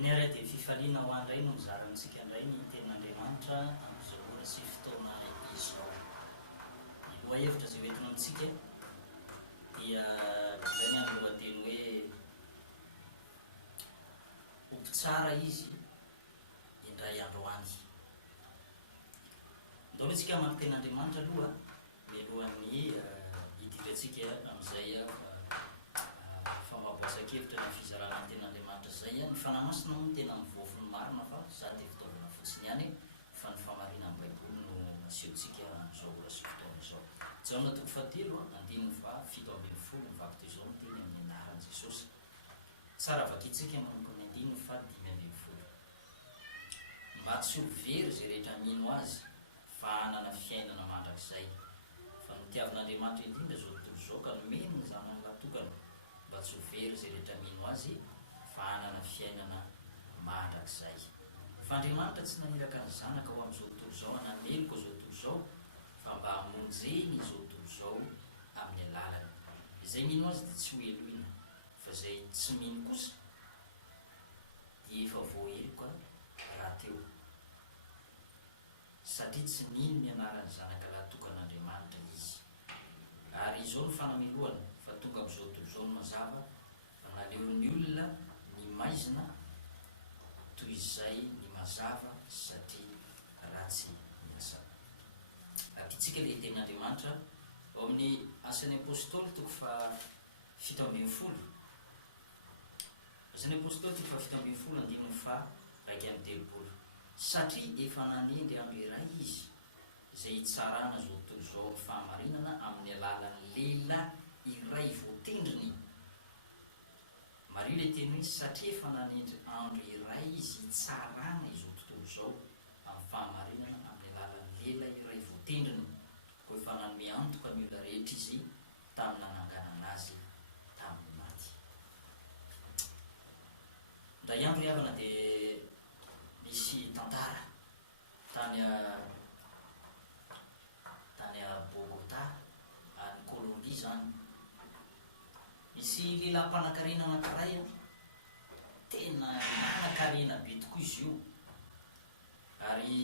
Eny dia fifaliana ho andray no mizarantsika indray ny ten'Andriamanitra amin'izao ora sy fotoana izao. Ny lohahevitra izay hoentina amintsika dia izay ny amin'ny lohateny hoe ompo tsara izy indray andro any. Ndao antsika maka ten'Andriamanitra aloha mialohan'ny hidirantsika amin'izay famaboasan-kevitra ny fizarana ny ten'Andriamanitra zay. Ny fanamasina moa tena mivoafy ny marina fa za dia fitaovana fotsiny ihany fa ny famarina amin'ny baiboly no asehontsika amin'izao ora sy fotoana izao. Jaona toko fahatelo andininy fa 7:20 mivaky toy izao miteny amin'ny anaran'i Jesosy. Tsara vakitsika manomboka ny andininy fa 5:20. Mba tsy ho very zay rehetra mino azy fa hanana fiainana mandrakizay. Fa nitiavin'Andriamanitra indrindra zao tontolo izao ka nomeny ny zanany latokana mba tsy ho very zay rehetra mino azy fa hanana fiainana mandrakizay. Fa Andriamanitra tsy naniraka ny zanaka ho amin'izao tontolo izao hanameloko izao tontolo izao fa mba hamonjeny izao tontolo izao amin'ny alalany. Izay mino azy dia tsy ho eloina, fa izay tsy mino kosa dia efa voaheloka rahateo, satria tsy mino ny anaran'ny zanaka latokan'Andriamanitra izy. Ary izao no fanameloana fa tonga amin'izao tontolo izao no mazava fa naleon'ny olona ny maizina toy izay ny mazava satria ratsy miasa. Akitsika le ten'Andriamanitra ao amin'ny Asan'ny Apôstôly toko fa 7:10. Asan'ny Apôstôly toko fa 7:10 andininy fa 1:30. Satria efa nanendry amin'ny iray izy izay hitsarana zao tontolo izao fahamarinana amin'ny alalan'ny lehilahy iray voatendriny. Mario le teny hoe satria efa nanendry andro iray izy hitsarana izao tontolo izao amin'ny fahamarinana amin'ny alalan'ny lehilahy iray voatendriny. Koa efa nanome antoka ny olona rehetra izy tamin'ny nananganana azy tamin'ny maty. Ndray andro havana dia misy tantara tany Bogota any Colombie zany. Misy lehilahy mpanan-karena anankiray tena nanan-karena be tokoa izy io, ary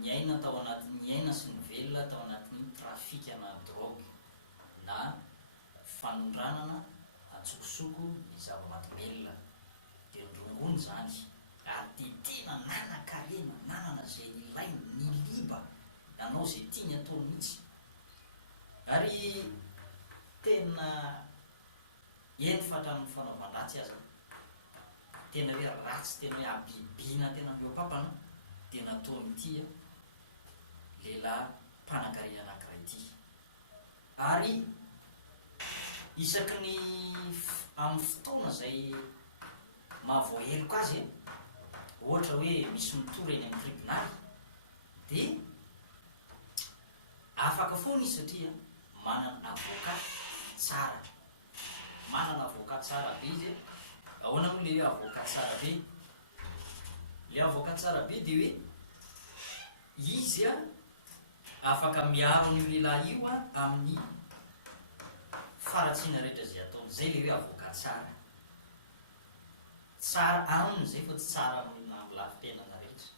niaina tao anatin'ny aina sy ny velona tao anatin'ny trafikana drogue na fanondranana atsokosoko ny zava-mahadomelona dia ndrongony zany. Ary tena nanan-karena, nanana zay ilainy, ny liba nanao zay tiany ataony mihitsy. Ary tena eny fatramin'ny fanaovan-dratsy aza, tena hoe ratsy, tena hoe abibina tena beo papana dia nataonyity lehilahy mpanan-karena anankiray ity. Ary isaky ny amin'ny fotoana zay mahavoaheloka azy, ohatra hoe misy mitory eny amin'ny tribunaly, dia afaka foana izy satria manana avocat tsara. Manana avocat tsara be izy. Ahoana moa le hoe avocat tsara be? Le avocat tsara be dia hoe izy afaka miaro ny lehilahy io amin'ny faratsiana rehetra zay ataony. Zay le hoe avocat tsara. Tsara aminy zay fa tsy tsara amin'ny lafitenana rehetra.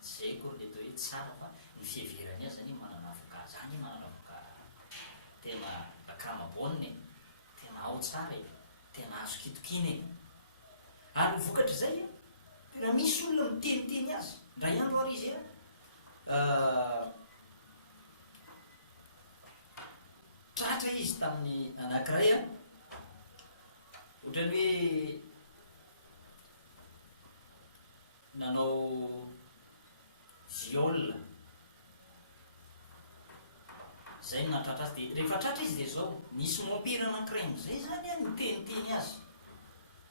Zay koa le atao hoe tsara fa ny fiheverany azy zany manana avocat zany, manana avocat tena akamaboniny, tena ao tsara, tena azo kitokiny. Ary vokatra zay tena misy olona miteniteny azy. Ndray andro ary izy tratra izy tamin'ny anankiray ohatrany hoe nanao viol zay natratra azy. Dia rehefa tratra izy dia zao nisy mompira anankiray am'izay zany miteniteny azy.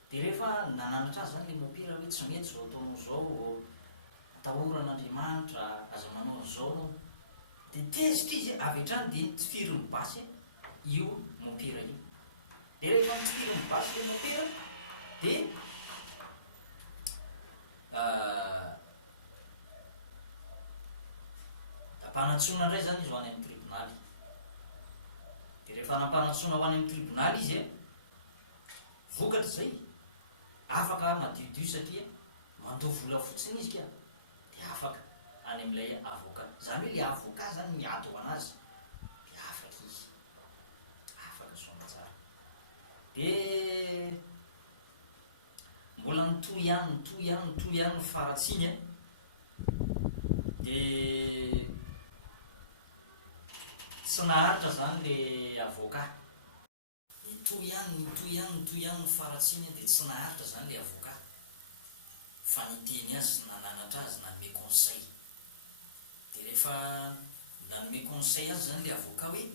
Dia rehefa nananatra azy zany le mompira hoe tsy mety zao ataonao zao, atahoran'Andriamanitra, aza manao an'izao. Dia tezitra izy avy hatrany dia nitifiry ny basy io mompira io. Dia rehefa nitifiry ny basy le mompira dia ampanatsoina indray zany izy ho any amin'ny tribunaly. Dia rehefa nampanatsoina ho any amin'ny tribunaly izy vokatra zay afaka madiodio satria mandao vola fotsiny izy ka de afaka any am'ilay avocat zany hoe le avocat zany miato anazy de afaka izy afaka soana tsara de mbola nitoy ihany faratsiny a de tsy naharitra zany le avocat nitoy ihany faratsiny a de tsy naharitra zany le avocat fa niteny azy sy nananatra azy nanome conseil de rehefa nanome conseil azy zany le avocat hoe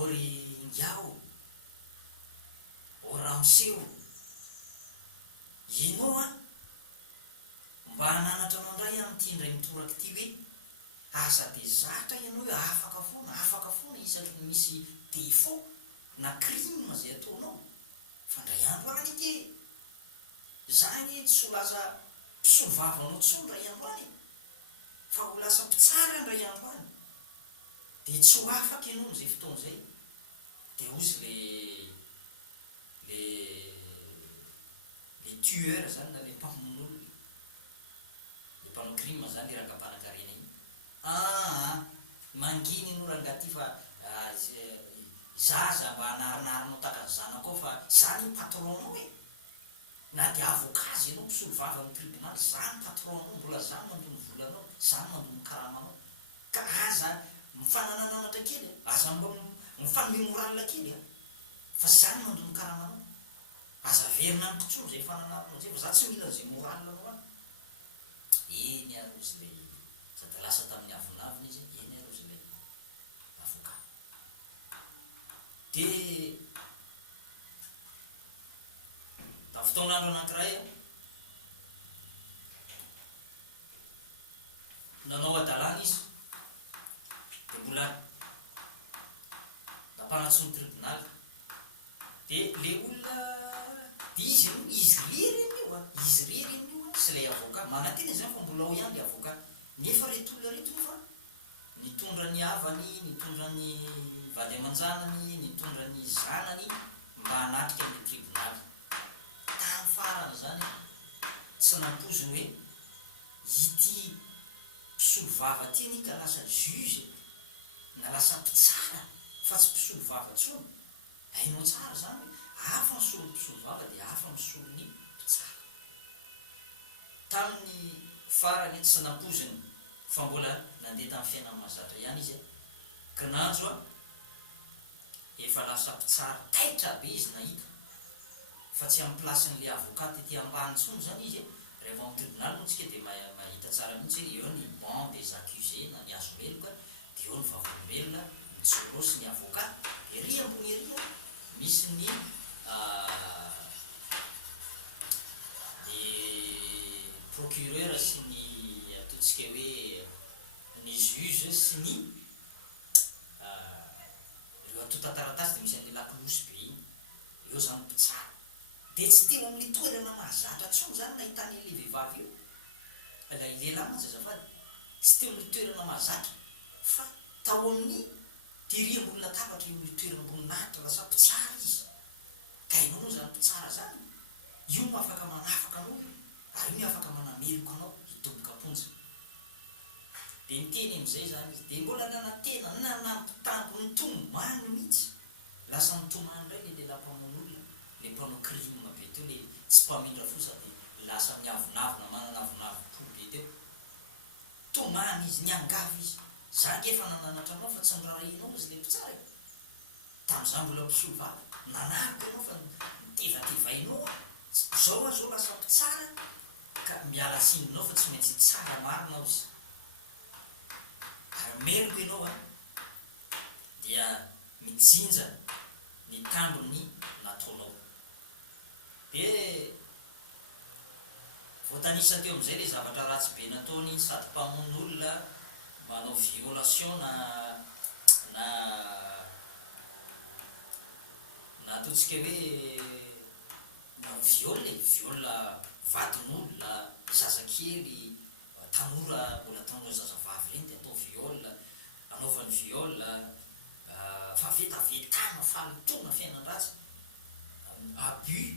ory ngiao o ramoseo inao a mba hananatra mandray am'ty indray mitoraky ty hoe aza de zatra ianao hoe afaka foana isaky ny misy défaut na crime zay ataonao fa ndray andro any ke zany tsy ho lasa mpisolo vavanao tso ndray andro any fa ho lasa mpitsara ndray andro any de tsy ho afaka ianao am'izay fotoana zay de ozy le tueur zany na le mpamono'olo le mpanao crime zany le rangam-panakarena igny manginy no rangaty fa zaza mba hanarinarinao taka ny zanako ao fa zany patronao e na de avocat ianao mpisolo vava amin'ny tribunal zany patronao mbola zany mandony volanao zany mandony karamanao ka aza mifananananatra kely aza mba mifanome moralina kely a fa zany mandony karamanao aza verina amikotsoro zay fananarina zay fa za tsy mila zay moralina anao any eny arozy le sady lasa tamin'ny avonavina izy eny arozy le avocat de da fotoanandro anankiray nanao adalàna izy de mbola da mpanatsony tribunal de le olona de izy rery amin'io sy lay avocat manantena zany fa mbola ao ihany le avocat nefa reto olona reto fa nitondra ny avany nitondra ny vady aman-janany nitondra ny zanany mba hanatrika am'le tribunal tamy farana zany tsy nampoziny hoe ity mpisolo vava ty any ka lasa juge na lasa mpitsara fa tsy mpisolo vava tsony hainao tsara zany hoe afa misolo mpisolo vava de afa misolo ny mpitsara tamin'ny farany tsy nampoziny fa mbola nandeha tamin'ny fiainany mahazatra ihany izy kinanjo a efa lasa mpitsara taitra be izy nahita fa tsy amin'ny placen'le avocat ty ambany tsony zany izy rehefa amin'ny tribunal moa tsika de mahita tsara mihitsy eo ny banc des accusés na ny azo meloka de eo ny vavolombelona ny tsoro sy ny avocat de ry ambony ry misy ny procureur sy ny ataontsika hoe ny juge sy ny reo ato tantaratasy de misy an'le lakilosy be igny eo zany mpitsara de tsy teo amin'ny toerana mahazatra tsony zany nahitany le vehivavy io la ilehilahy mantsy azafady tsy teo amin'ny toerana mahazatra fa tao amin'ny tiriam-bolona tabatra eo amin'ny toerana mboninahitra lasa mpitsara izy ka inao moa zany mpitsara zany io no afaka manafaka anao io ary io afaka manameloka anao hitoboka aponja de niteny am'izay zany izy de mbola nanantena nanampitango ny tomany mihitsy lasa nitomany ndray le lelam-pamon'olona le mpanao crime be teo le tsy mpamindra fo sady lasa miavonavona mananavonavo-po be teo tomany izy niangavy izy zany efa nananatra anao fa tsy nirarahinao izy le mpitsara tam'izany mbola mpisolo vava nanahiko anao fa nitevatevainao zao azao lasa mpitsara ka miala sininao fa tsy maintsy tsara marinao izy ary meloko ianao a dia mijinja ny tambony nataonao de voatanisa teo am'izay le zavatra ratsy be nataony sady mpamon'olona manao violation na ataontsika hoe viol vadin'olona zazakely tanora mbola tanora zazavavy reny de atao viol anaovany viol fa vetavetana falitona fiainan-dratsy abus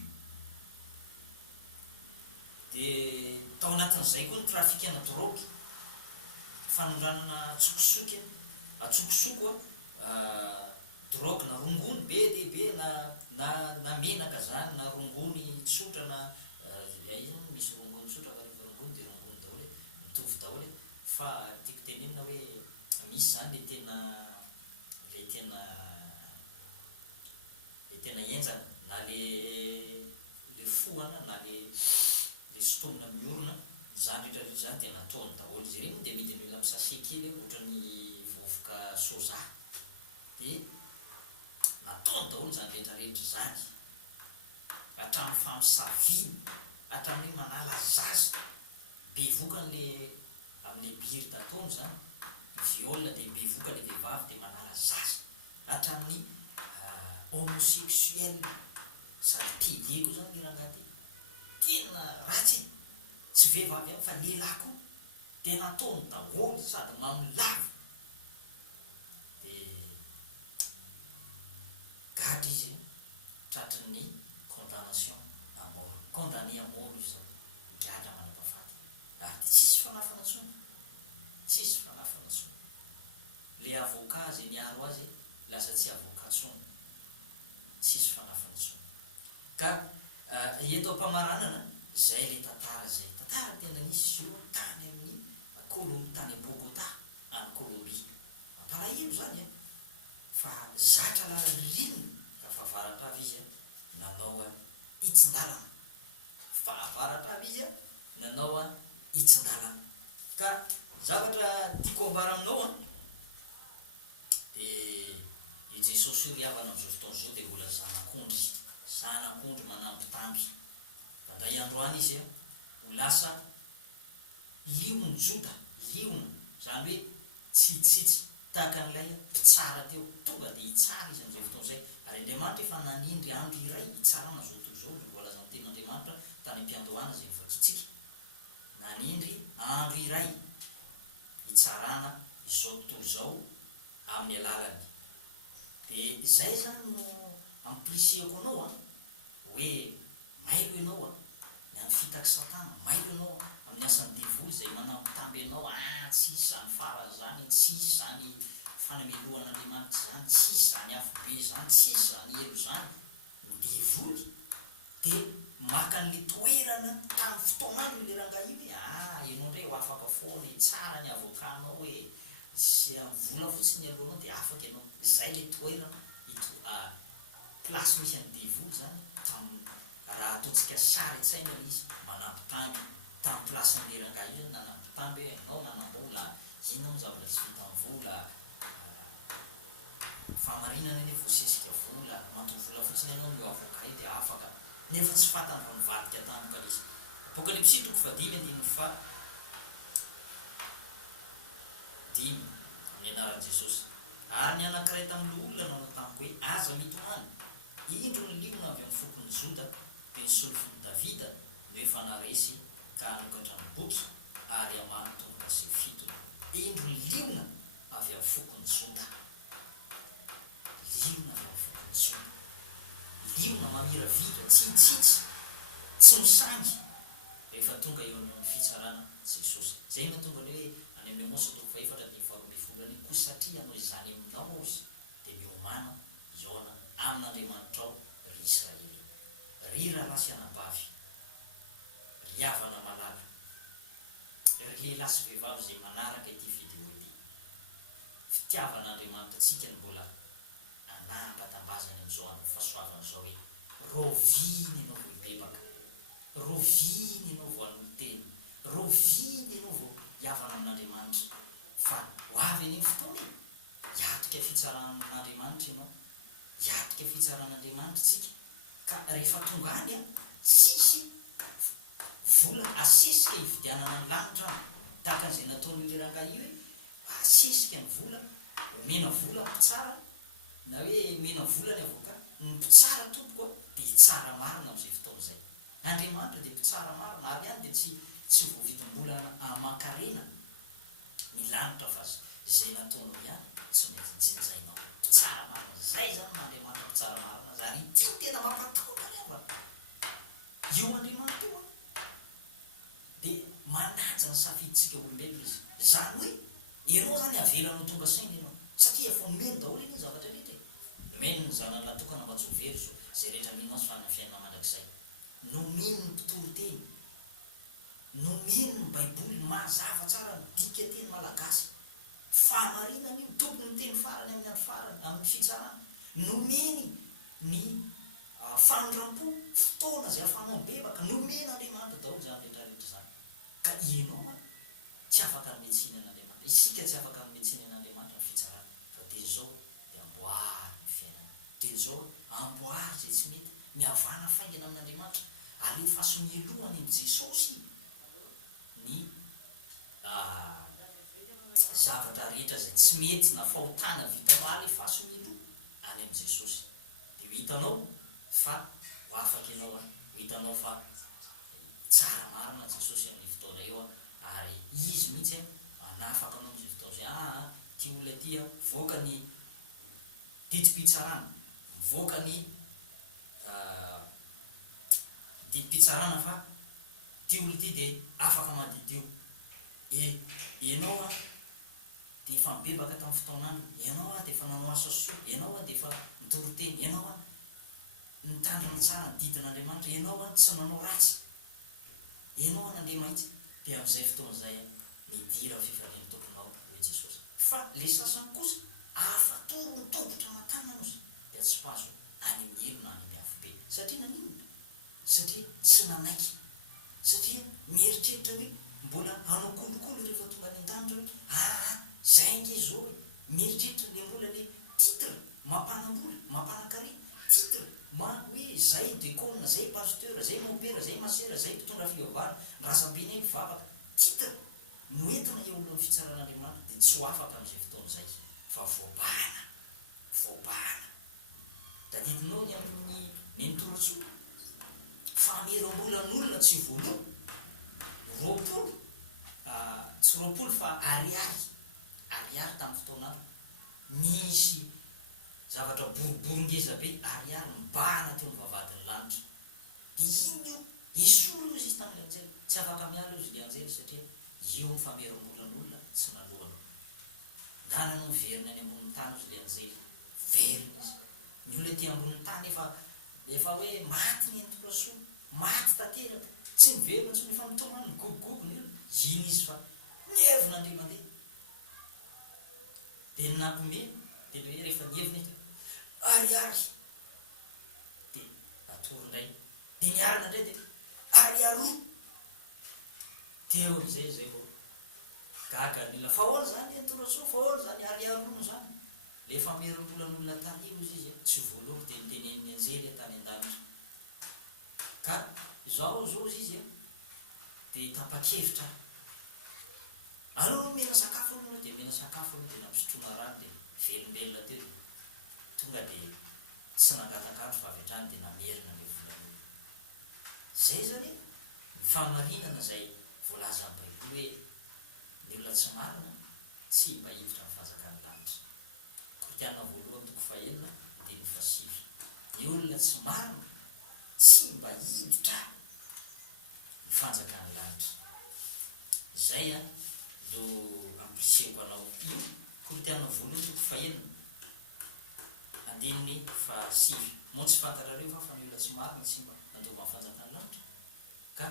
tao anatin'izay koa ny trafika na drogy fanondranana tsokosoky atsokosoko drogue na rongony be dehibe na menaka zany na rongony tsotra na izany misy rongony tsotra fa rehefa rongony de rongony daholo mitovy daholo fa tiako tenenina hoe misy zany le tena enjana na le foana na le sotomina miorona zany rehetrarehetra zany de nataony daholo izy ireny de midiny mila misase kely ohatrany vovoka soja de nataony daholo zany rehetrarehetra zany hatramin'ny famisaviny hatramin'ny hoe manala zaza be vokan'le amin'le biry tataony zany viole de be voka le vehivavy de manala zaza hatramin'ny homosexuel sady pide koa zany irangaty tena ratsy tsy vehivavy any fa lehilahy koa de nataony daholo sady mamilava de gadra izy tratrin'ny condamnation à mort condamné à mort izy zao gadra manapahafaty ary de tsisy fanafana tsony tsisy fanafana tsony le avocat zay niaro azy lasa tsy avocat tsony tsisy fanafana tsony ka eto ampamaranana zay le tantara zay tantara tena nisy izy io tany amin'ny Colombie tany Bogota any Colombie mampalahelo zany fa zatra lala ririnina ka fahavaratra avy izy nanao itsin-dalana fahavaratra avy izy nanao itsin-dalana ka zavatra tiako ambara aminao de i Jesosy io riavana am'izao fotoana zao de mbola zanak'ondry manambitamby mandray androany izy ho lasa liony Joda liona zany hoe tsitsitsy tahaka an'ilay mpitsara teo tonga de hitsara izy am'izay fotoana zay ary Andriamanitra efa nanindry andro iray hitsarana zao toy zao ny voalaza ny tenin'Andriamanitra tany am-piandohana zay mivakitsika nanindry andro iray hitsarana izao tontolo zao amin'ny alalany de zay zany no amprisihako anao hoe maiko ianao ny amin'ny fitaky satana maiko ianao amin'ny asan'ny devoly zay manampitamby ianao tsisy zany farany zany tsisy zany fanamelohan'Andriamanitra zany tsisy zany afobe zany tsisy zany elo zany ny devoly de maka an'le toerana tamin'ny fotoanany le rangahy io hoe ianao ndray ho afaka foana tsara ny avokanao hoe sy vola fotsiny alohanao de afaka ianao zay le toerana plasy misy an'ny devoly zany raha ataontsika sary tsaina izy manampitamby tamin'ny plasy an'le rangahy io nanampitamby hoe anao manambola inona mo zavatra tsy vita amin'ny vola famarinana ane voasesika vola manto vola fotsiny ianao no avoka io de afaka nefa tsy fatany fa mivadika tampoka izy apokalypsy 3:5 amin'ny anaran'i Jesosy ary ny anankiray tamin'le olona nanao tamiko hoe aza mitohany indro ny liona avy amin'ny fokony Joda de ny solofony Davida no efa naresy ka hanokatra ny boky ary amany tonga sy fitony indro ny liona avy amin'ny fokony Joda liona avy amin'ny fokony Joda liona mamiravira tsitsitsy tsy misangy rehefa tonga eo amin'ny fitsarana Jesosy zay no tonga hoe any amin'ny Amosa 4:20 ko satria anao izany aminao izy de miomana iona amin'Andriamanitra ao ry Israely ry rahalahy sy anabavy ry havana malala ry lehilahy sy vehivavy zay manaraka ity video ity fitiavan'Andriamanitra tsika ny mbola anam-patambazany am'izao andro fahasoavana zao hoe roviny ianao vo ibebaka roviny ianao vo an'oloteny roviny ianao vo hiavana amin'Andriamanitra fa ho avy any fotoana hiatrika fitsaran'Andriamanitra ianao hiatrika fitsaran'Andriamanitra tsika ka rehefa tonga any tsisy vola asesika hividianana ny lanitra tahaka an'izay nataon'ile rangahy hoe asesika ny vola mena vola mpitsara na hoe mena vola ny avoka ny mpitsara tompoko de hitsara marina am'izay fotoana zay Andriamanitra de mpitsara marina ary any de tsy voavidim-bola aman-karena ny lanitra fa zay nataonao ihany tsy mety jinjainao mpitsara marina zay zany n'Andriamanitra mpitsara marina zany ity tena mampataona ny ava io Andriamanitra io de manaja ny safiditsika olombelona izy zany hoe ianao zany avelanao tonga saina ianao satria efa meno daholo iny zavatra rehetra meno ny zanany natokana mba tsy ho very so zay rehetra mino azy fa ny fiainana mandrakizay nomeno ny mpitoro teny nomeno ny baiboly mazava tsara midika teny malagasy fahamarinana io tokony ny teny farany amin'ny andro farany amin'ny fitsarana nomeny ny fanondram-po fotoana zay afanao bebaka nomena Andriamanitra daholo zany rehetrarehetra zany ka ianao a tsy afaka ny metsiny an'Andriamanitra isika tsy afaka ny metsiny an'Andriamanitra ny fitsarana fa teny zao de amboary ny fiainana teny zao amboary zay tsy mety miavana faingana amin'Andriamanitra alefaso mieloany am' Jesosy ny zavatra rehetra zay tsy mety na fahotana vitanao alefaso mieloa any am' Jesosy de hitanao fa ho afaka ianao hitanao fa tsara marina Jesosy amin'ny fotoana eo ary izy mihitsy anafaka anao am'zay fotoana zay ty olona ty voaka ny didi-pitsarana mivoaka ny didi-pitsarana fa ty olona ty de afaka madidio ianao de efa mibebaka tamin'ny fotoanandro ianao de efa nanao asa soa ianao de efa mitoro teny ianao nitandrina tsara ny didin'Andriamanitra ianao tsy nanao ratsy ianao nandeha mahitsy de am'izay fotoana zay midira fifaliany tomponao hoe Jesosy fa le sasany kosa afatoro ny tombotra matanana ozy de tsy pazo any amin'ny elona any amin'ny afobe satria naninona satria tsy nanaiky satria mieritreritra hoe mbola hanao kolokolo rehefa tonga any an-danitra hoe zay nge zao hoe mieritreritra le mbola le titre mampanambola mampanakary titre hoe zay décone zay pasteur zay mopera zay masera zay mpitondra fivavahana razam-benay mivavaka titre noentina eo olo amin'ny fitsaran'Andriamanitra de tsy ho afaka am'izay fotoana zay fa voabahana da didinao ny amin'ny nentorontsoa fameram-bolan'olona tsy voaloha roapolo tsy roapolo fa ariary tamin'ny fotoanandro misy zavatra boriboringeza be ariary mibahana teo ny vavadiny lanitra de iny io isolo izy tamin'ny anjely tsy afaka miala izy le anjely satria io ny fameram-bolan'olona tsy nalohana nanano miverina any ambony tany izy le anjely verina izy ny olona ty ambony tany efa hoe maty ny entorosoa maty tanteraka tsy miverina tsy nefa mitomany ny gogogony iny izy fa nievina andre mandeha de nampomeny de le hoe rehefa nievina izy ariary de atorindray de niarina ndray de ariaro teo am'izay zay vao gaganila fa ahoana zany entorosoa fa ahoana zany ariarono zany le fameram-bolan'olona tany io izy tsy voaloha de niteneniny anjely tany an-danitra ka zao izy de tapa-kevitra aleo mena sakafo aloha de mena sakafo aloha de nampisotrona rano de velombelona teo tonga de tsy nangatakandro fa avy hatrany de namerina le volan'olona zay zany ny famarinana zay voalaza amin'ny baiboly hoe ny olona tsy marina tsy mba hivitra amin'ny fanjakan'ny lanitra Kortiana voalohany toko fahelina de ny fasivy ny olona tsy marina tsy mba hivitra ny fanjakan'ny lanitra zay no ampiriseko anao io Kortiana voalohany toko fahelina andininy fasivy moa tsy fantarareo fa ny olona tsy marina tsy mba andova amin'ny fanjakan'ny lanitra ka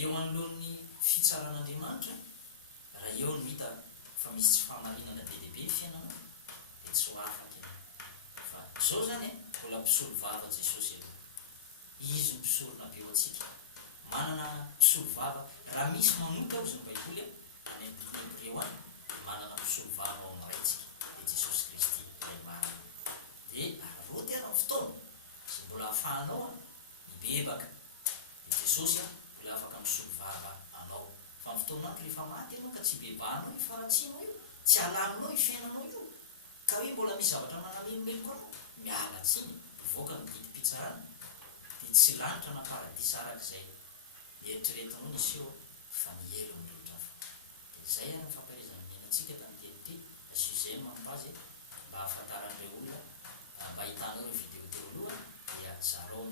eo anoloan'ny fitsaran'Andriamanitra raha eo no hita fa misy tsy fahamarinana be lehibe ny fiainanao de tsy ho afaka ianao fa zao zany mbola mpisolo vava Jesosy aloha izy mpisorona be eo atsika manana mpisolo vava raha misy manota ao izy ny baiboly any amin'ny Hebreo any de manana mpisolo vava ao am'raitsika de Jesosy Kristy ilay marina de ro tena ny fotoana sy mbola ahafahanao mibebaka de Jesosy mbola afaka misolo vava anao fa ny fotoananko rehefa maty anao ka tsy bebahanao ifaratsianao io tsy alaminao ifiainanao io ka hoe mbola misy zavatra manamelomeloko anao miala tsiny mivoaka ny didi-pitsarana de tsy lanitra na paradisa arak'izay nieritreretinao nisy eo fa mielo am'rehetra fa de zay ny famparizany miainantsika tamin'teny ty asizay mampazy mba ahafantaran'ireo olona mba hitanao reo video teo aloha dia zarao